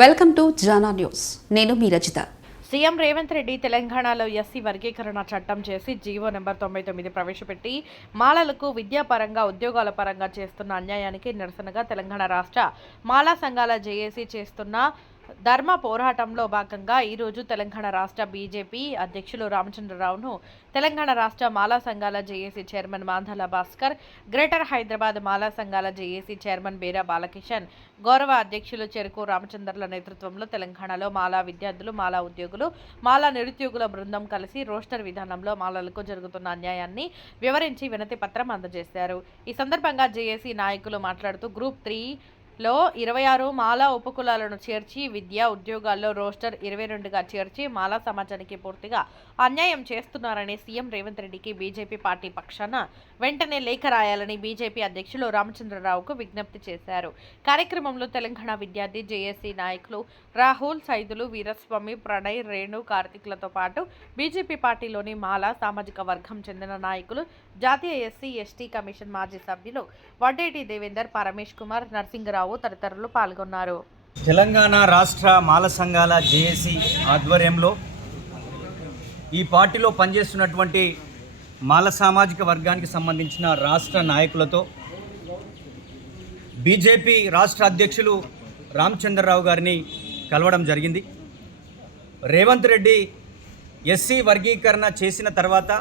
Welcome to Jana news. నేను మీ Rajitha. CM Revanth Reddy తెలంగాణలో SC వర్గీకరణ చట్టం చేసి జీవో నెంబర్ 99 ప్రవేశపెట్టి మాలలకు విద్యాపరంగా ఉద్యోగాల పరంగా చేస్తున్న అన్యాయానికి నిరసనగా తెలంగాణ రాష్ట్ర మాలా సంఘాల జేఏసీ చేస్తున్న ధర్మ పోరాటంలో భాగంగా ఈరోజు తెలంగాణ రాష్ట్ర బీజేపీ అధ్యక్షులు రామచంద్రరావును తెలంగాణ రాష్ట్ర మాలా సంఘాల JAC chairman Mandhala Bhaskar, greater Hyderabad Mala సంఘాల జేఏసీ చైర్మన్ బేరా బాలకిషన్, గౌరవ అధ్యక్షులు చెరుకు రామచంద్రల నేతృత్వంలో తెలంగాణలో మాలా విద్యార్థులు, మాలా ఉద్యోగులు, మాలా నిరుద్యోగుల బృందం కలిసి రోస్టర్ విధానంలో మాలలకు జరుగుతున్న అన్యాయాన్ని వివరించి వినతి పత్రం అందజేశారు. ఈ సందర్భంగా జేఏసీ నాయకులు మాట్లాడుతూ గ్రూప్ 3లో 26 మాలా ఉపకులాలను చేర్చి విద్యా ఉద్యోగాల్లో రోస్టర్ 22గా చేర్చి మాలా సమాజానికి పూర్తిగా అన్యాయం చేస్తున్నారని సీఎం రేవంత్ రెడ్డికి బీజేపీ పార్టీ పక్షాన వెంటనే లేఖ రాయాలని బీజేపీ అధ్యక్షులు రామచంద్రరావుకు విజ్ఞప్తి చేశారు. కార్యక్రమంలో తెలంగాణ విద్యార్థి జేఏసీ నాయకులు రాహుల్, సైదులు, వీరస్వామి, ప్రణయ్, రేణు, కార్తిక్లతో పాటు బీజేపీ పార్టీలోని మాలా సామాజిక వర్గం చెందిన నాయకులు, జాతీయ ఎస్సీ ఎస్టీ కమిషన్ మాజీ సభ్యులు వడ్డేటి దేవేందర్, పరమేష్ కుమార్, నరసింగరావు తదితరులు పాల్గొన్నారు. తెలంగాణ రాష్ట్ర మాల సంఘాల జేఏసీ ఆధ్వర్యంలో ఈ పార్టీలో పనిచేస్తున్నటువంటి మాల సామాజిక వర్గానికి సంబంధించిన రాష్ట్ర నాయకులతో బీజేపీ రాష్ట్ర అధ్యక్షులు రామచంద్రరావు గారిని కలవడం జరిగింది. రేవంత్ రెడ్డి ఎస్సీ వర్గీకరణ చేసిన తర్వాత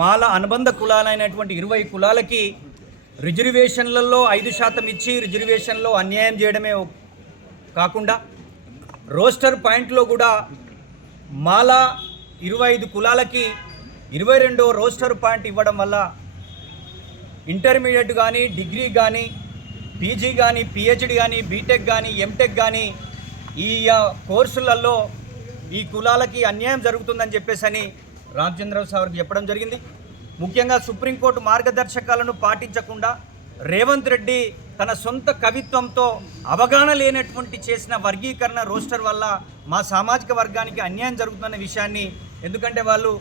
మాల అనుబంధ కులాలైనటువంటి 20 కులాలకి రిజర్వేషన్లలో 5% ఇచ్చి రిజర్వేషన్లో అన్యాయం చేయడమే కాకుండా రోస్టర్ పాయింట్లో కూడా మాలా 25 కులాలకి 22వ రోస్టర్ పాయింట్ ఇవ్వడం వల్ల ఇంటర్మీడియట్ కానీ, డిగ్రీ కానీ, పీజీ కానీ, పిహెచ్డి కానీ, బీటెక్ కానీ, ఎంటెక్ కానీ ఈ కోర్సులలో ఈ కులాలకి అన్యాయం జరుగుతుందని చెప్పేసి రామచంద్రరావు సార్కి చెప్పడం జరిగింది. ముఖ్యంగా సుప్రీంకోర్టు మార్గదర్శకాలను పాటించకుండా రేవంత్ రెడ్డి తన సొంత కవిత్వంతో అవగాహన లేనటువంటి చేసిన వర్గీకరణ రోస్టర్ వల్ల మా సామాజిక వర్గానికి అన్యాయం జరుగుతున్న విషయాన్ని, ఎందుకంటే వాళ్ళు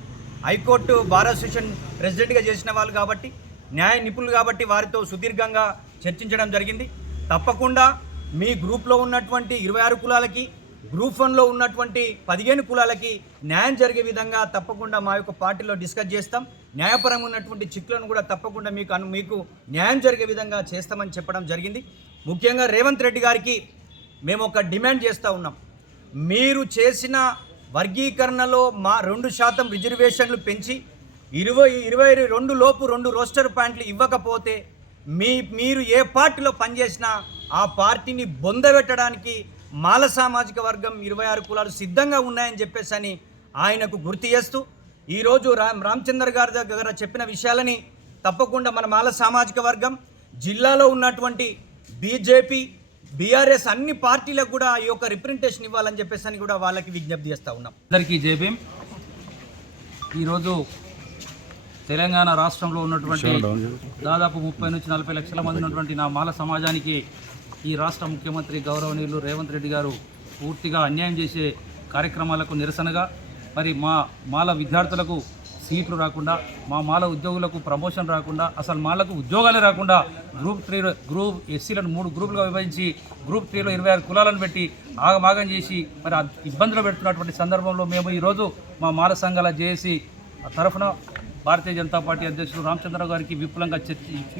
హైకోర్టు బార్ అసోసియేషన్ ప్రెసిడెంట్గా చేసిన వాళ్ళు కాబట్టి, న్యాయ నిపుణులు కాబట్టి వారితో సుదీర్ఘంగా చర్చించడం జరిగింది. తప్పకుండా మీ గ్రూప్లో ఉన్నటువంటి 26 కులాలకి, గ్రూప్ 1లో ఉన్నటువంటి 15 కులాలకి న్యాయం జరిగే విధంగా తప్పకుండా మా యొక్క పార్టీలో డిస్కస్ చేస్తాం. న్యాయపరంగా ఉన్నటువంటి చిక్కులను కూడా తప్పకుండా మీకు న్యాయం జరిగే విధంగా చేస్తామని చెప్పడం జరిగింది. ముఖ్యంగా రేవంత్ రెడ్డి గారికి మేము ఒక డిమాండ్ చేస్తూ ఉన్నాం. మీరు చేసిన వర్గీకరణలో మా 2% రిజర్వేషన్లు పెంచి 22 లోపు 2 రోస్టర్ పాయింట్లు ఇవ్వకపోతే మీరు ఏ పార్టీలో పనిచేసినా ఆ పార్టీని బొందబెట్టడానికి మాల సామాజిక వర్గం 26 కులాలు సిద్ధంగా ఉన్నాయని చెప్పేసి ఆయనకు గుర్తు చేస్తూ ఈరోజు రామచంద్ర గారి దగ్గర చెప్పిన విషయాలని తప్పకుండా మన మాల సామాజిక వర్గం జిల్లాలో ఉన్నటువంటి బీజేపీ, బీఆర్ఎస్ అన్ని పార్టీలకు కూడా ఈ యొక్క రిప్రజెంటేషన్ ఇవ్వాలని చెప్పేసి కూడా వాళ్ళకి విజ్ఞప్తి చేస్తూ ఉన్నాం. అందరికీ జై భీమ్. ఈరోజు తెలంగాణ రాష్ట్రంలో ఉన్నటువంటి దాదాపు 30 నుంచి 40 లక్షల మంది ఉన్నటువంటి నా మాల సమాజానికి ఈ రాష్ట్ర ముఖ్యమంత్రి గౌరవనీయులు రేవంత్ రెడ్డి గారు పూర్తిగా అన్యాయం చేసే కార్యక్రమాలకు నిరసనగా మరి మా మాల విద్యార్థులకు సీట్లు రాకుండా, మా మాల ఉద్యోగులకు ప్రమోషన్ రాకుండా, అసలు మాలకు ఉద్యోగాలే రాకుండా గ్రూప్ ఎస్సీలను 3 గ్రూపులుగా విభజించి గ్రూప్ 3లో 26 కులాలను పెట్టి ఆగమాగం చేసి మరి ఇబ్బందులు పెడుతున్నటువంటి సందర్భంలో మేము ఈరోజు మా మాల సంఘాల జేఏసీ తరఫున భారతీయ జనతా పార్టీ అధ్యక్షుడు రామచంద్రరావు గారికి విపులంగా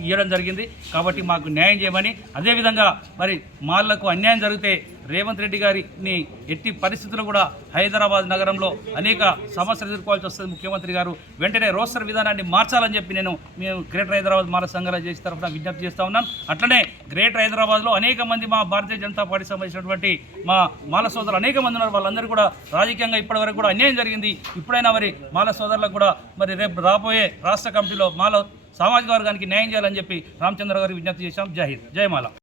ఇవ్వడం జరిగింది. కాబట్టి మాకు న్యాయం చేయమని, అదేవిధంగా మరి మాలకు అన్యాయం జరిగితే రేవంత్ రెడ్డి గారిని ఎట్టి పరిస్థితుల్లో కూడా హైదరాబాద్ నగరంలో అనేక సమస్యలు ఎదుర్కోవాల్సి వస్తుంది. ముఖ్యమంత్రి గారు వెంటనే రోస్టర్ విధానాన్ని మార్చాలని చెప్పి మేము గ్రేటర్ హైదరాబాద్ మాల సంఘాల చేసి తరఫున విజ్ఞప్తి చేస్తూ ఉన్నాం. అట్లనే గ్రేటర్ హైదరాబాద్లో అనేక మంది మా భారతీయ జనతా పార్టీ సంబంధించినటువంటి మా మాల సోదరులు అనేక మంది ఉన్నారు. వాళ్ళందరూ కూడా రాజకీయంగా ఇప్పటివరకు కూడా అన్యాయం జరిగింది. ఇప్పుడైనా మరి మాల సోదరులకు కూడా మరి రేపు రాబోయే రాష్ట్ర కమిటీలో మాల సామాజిక వర్గానికి న్యాయం చేయాలని చెప్పి రామచంద్ర గారికి విజ్ఞప్తి చేశాం. జై హింద్, జై మాల.